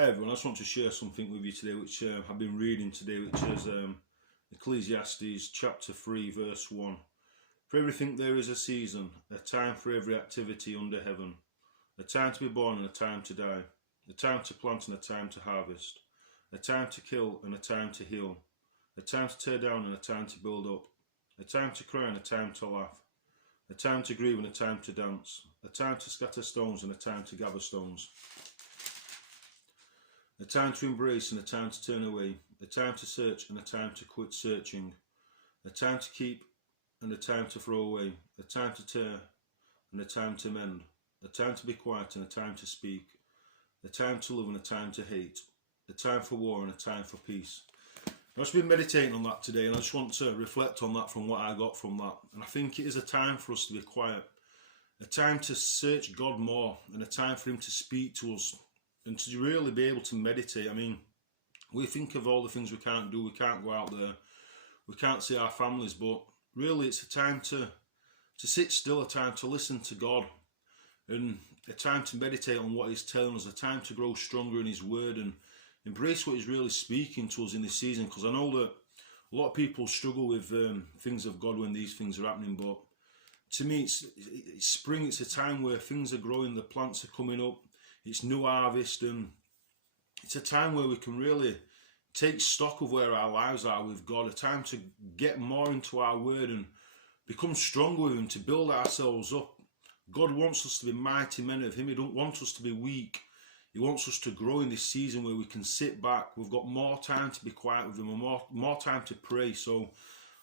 Hey everyone, I just want to share something with you today which I've been reading today, which is Ecclesiastes chapter 3 verse 1. For everything there is a season, a time for every activity under heaven, a time to be born and a time to die, a time to plant and a time to harvest, a time to kill and a time to heal, a time to tear down and a time to build up, a time to cry and a time to laugh, a time to grieve and a time to dance, a time to scatter stones and a time to gather stones, a time to embrace and a time to turn away, a time to search and a time to quit searching, a time to keep and a time to throw away, a time to tear and a time to mend, a time to be quiet and a time to speak, a time to love and a time to hate, a time for war and a time for peace. I've just been meditating on that today, and I just want to reflect on that from what I got from that. And I think it is a time for us to be quiet, a time to search God more, and a time for Him to speak to us and to really be able to meditate. I mean, we think of all the things we can't do. We can't go out there. We can't see our families, but really it's a time to sit still, a time to listen to God, and a time to meditate on what He's telling us, a time to grow stronger in His Word and embrace what He's really speaking to us in this season. Because I know that a lot of people struggle with things of God when these things are happening, but to me it's spring. It's a time where things are growing, the plants are coming up, it's new harvest, and it's a time where we can really take stock of where our lives are with God, a time to get more into our Word and become stronger with Him, to build ourselves up. God wants us to be mighty men of Him. He don't want us to be weak. He wants us to grow in this season where we can sit back. We've got more time to be quiet with Him and more time to pray. So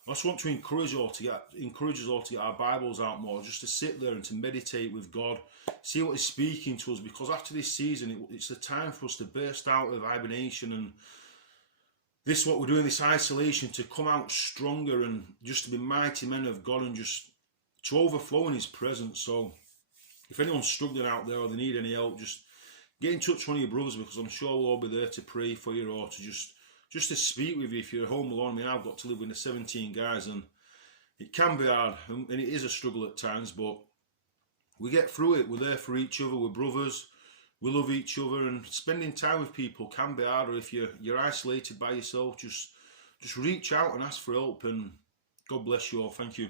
I just want to encourage us all to get our Bibles out more, just to sit there and to meditate with God, see what He's speaking to us, because after this season, it's a time for us to burst out of hibernation and this, what we're doing, this isolation, to come out stronger and just to be mighty men of God and just to overflow in His presence. So if anyone's struggling out there or they need any help, just get in touch with one of your brothers, because I'm sure we'll all be there to pray for you or to just to speak with you if you're home alone. I mean, I've got to live with the 17 guys and it can be hard and it is a struggle at times, but we get through it. We're there for each other. We're brothers. We love each other, and spending time with people can be hard. Or if you're isolated by yourself, just reach out and ask for help, and God bless you all. Thank you.